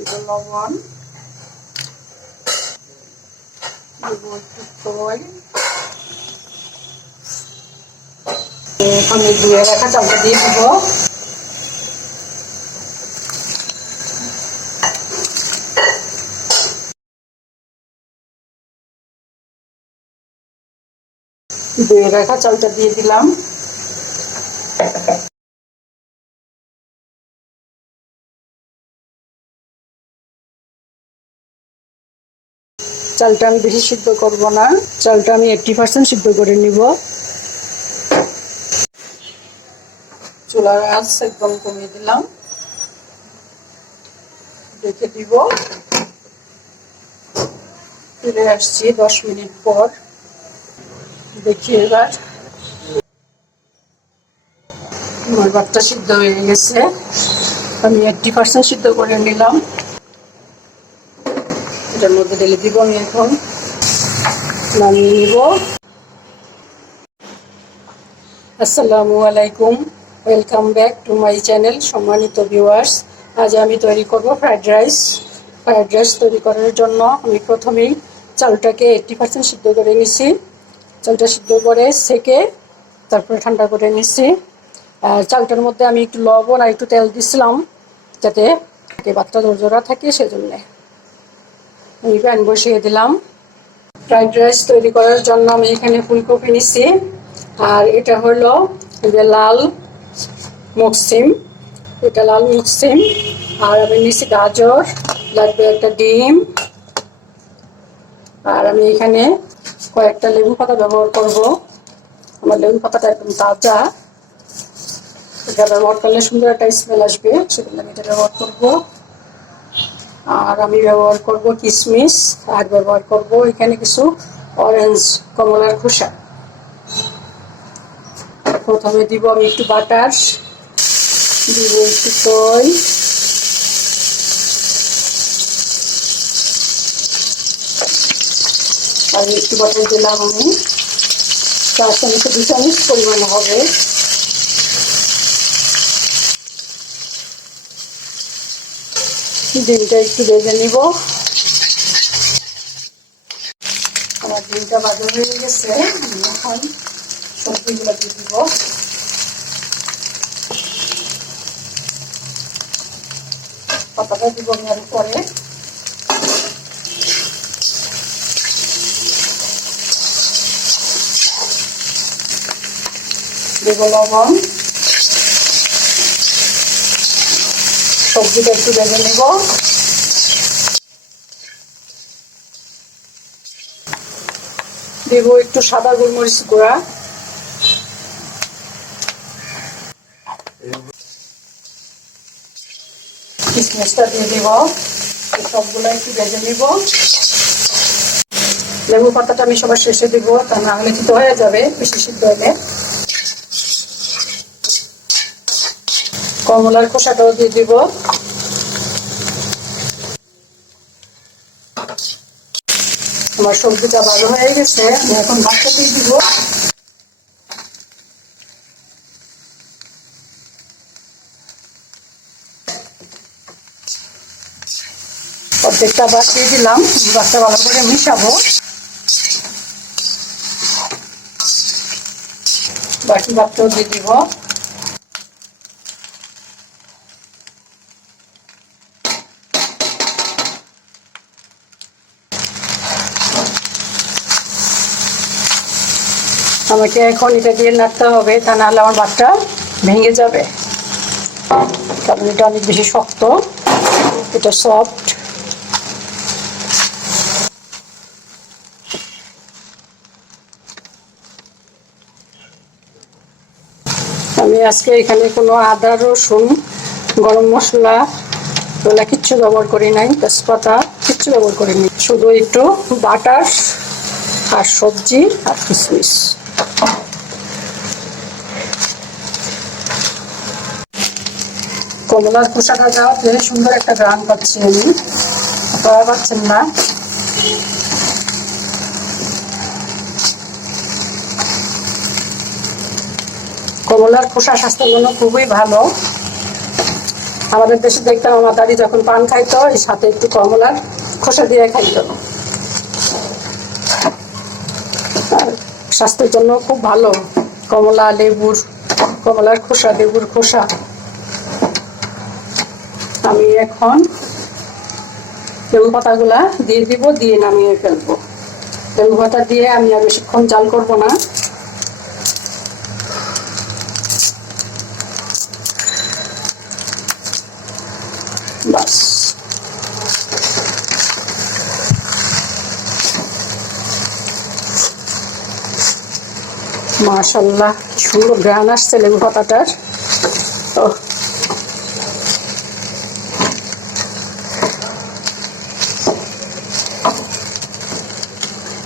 লবণ, দেব একটু তেল। আমি ধুয়ে রাখা চালটা দিয়ে দেবো। ধুয়ে রাখা চালটা দিয়ে দিলাম। চালটা আমি বেশি সিদ্ধ করব না, চালটা আমি 80% সিদ্ধ করে নিব। চুলার আঁচ একদম কমিয়ে দিলাম, রেখে দিব। ফিরে আসছি 10 মিনিট পর। দেখি এবার আমার ভাতটা সিদ্ধ হয়ে গেছে। আমি 80% সিদ্ধ করে নিলাম। এটার মধ্যে ঢেলে দিব আমি এখন, নামিয়ে নিব। আসসালামু আলাইকুম, welcome back to my channel. সম্মানিত ভিউয়ার্স, আজ আমি তৈরি করব ফ্রাইড রাইস। ফ্রাইড রাইস তৈরি করার জন্য আমি প্রথমেই চালটাকে 80% সিদ্ধ করে নিছি। চালটা সিদ্ধ করে সেকে তারপরে ঠান্ডা করে নিছি। আর চালটার মধ্যে আমি একটু লবণ আর একটু তেল দিছিলাম যাতে ভাতটা ঝরঝরা থাকে, সেজন্য আমি প্যান বসিয়ে দিলাম। ফ্রাইড রাইস তৈরি করার জন্য আমি এখানে ফুলকপি নিছি, আর এটা হলো যে লাল মকসিম, এটা লাল মকসিম। আর আমি নিছি গাজর, লাগবে একটা ডিম। আর আমি এখানে কয়েকটা লেবু পাতা ব্যবহার করব। আমার লেবু পাতাটা একদম তাজা, এটা ব্যবহার করলে সুন্দর একটা স্মেল আসবে, সেজন্য আমি এটা ব্যবহার করব। আর আমি ব্যবহার করব কিশমিশ, আর ব্যবহার করব এখানে কিছু অরেঞ্জ কমলার খোসা। প্রথমে দিব আমি একটু বাটার, দিব একটু তেল, আর একটু বাটার দিলাম আমি 4 চামচ 2 চামচ পরিমাণ হবে। ডিমটা একটু ভেজে নিব। আমার ডিমটা ভাজা হয়ে গেছে, আমি এখন সবজিগুলো দিয়ে দিব। পাতাটা দিব আমি আরো পরে। দেব লবণ, সবজিটা একটু ভেজে নেব। দেব একটু সাদা গোলমরিচ গুঁড়া, কিশমিশটা দিয়ে দিব। সবগুলো একটু ভেজে নিব। লেবু পাতাটা আমি সবার শেষে দিব, তা না হলে কিন্তু হয়ে যাবে বেশি সিদ্ধ হলে। কমলার খোসাটাও দিয়ে দিব। আমার সবজিটা ভালো হয়ে গেছে, আমি এখন ভাতটা দিয়ে দিব। অর্ধেকটা ভাত দিয়ে দিলাম, ভাতটা ভালো করে মিশাবো। বাকি ভাতটাও দিয়ে দিব। আমাকে এখন এটা দিয়ে নাড়তে হবে, তা নাহলে আমার ভাতটা ভেঙে যাবে, কারণ এটা অনেক বেশি শক্ত, এটা সফট। আমি আজকে এখানে কোনো আদা, রসুন, গরম মশলা ওগুলা কিচ্ছু ব্যবহার করি নাই, তেজপাতা কিচ্ছু ব্যবহার করিনি, শুধু একটু বাটার আর সবজি আর কিশমিশ। কমলার খোসাটা দেওয়াতে সুন্দর একটা ঘ্রাণ পাচ্ছি আমি, আপনারা পাচ্ছেন না? কমলার খোসা স্বাস্থ্যের জন্য খুবই ভালো। আমাদের দেশে দেখতাম আমার দাদি যখন পান খাইতো এই সাথে একটু কমলার খোসা দিয়ে খাইতো। আর স্বাস্থ্যের জন্য খুব ভালো কমলা, কমলার খোসা, লেবুর খোসা। আমি এখন লেবু পাতাগুলা দিয়ে দিব, দিয়ে নামিয়ে ফেলবো। লেবু পাতা দিয়ে আমি আর বেশিক্ষণ জাল করবো না। বাস, মাশাআল্লাহ কি সুন্দর ঘ্রাণ আসছে লেবু পাতাটার।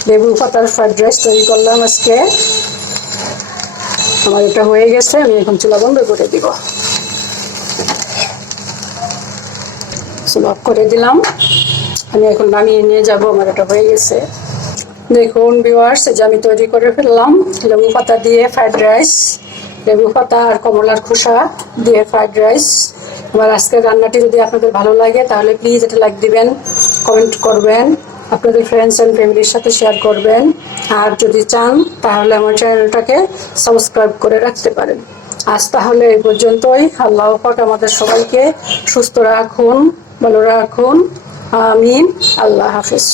লেবু পাতার ফ্রাইড রাইস তৈরি করলাম আজকে। আমার এটা হয়ে গেছে, আমি এখন চুলা বন্ধ করে দিব। চুলা অফ করে দিলাম, আমি এখন নামিয়ে নিয়ে যাব। আমার এটা হয়ে গেছে। দেখুন ভিউয়ার্স, যে আমি তৈরি করে ফেললাম লেবু পাতা দিয়ে ফ্রাইড রাইস। লেবু পাতা আর কমলার খোসা দিয়ে ফ্রাইড রাইস। আমার আজকের রান্নাটি যদি আপনাদের ভালো লাগে তাহলে প্লিজ এটা লাইক দিবেন, কমেন্ট করবেন, আপনাদের ফ্রেন্ডস অ্যান্ড ফ্যামিলির সাথে শেয়ার করবেন। আর যদি চান তাহলে আমার চ্যানেলটাকে সাবস্ক্রাইব করে রাখতে পারেন। আজ তাহলে এই পর্যন্তই। আল্লাহ পাক আমাদের সবাইকে সুস্থ রাখুন, ভালো রাখুন। আমিন। আল্লাহ হাফিজ।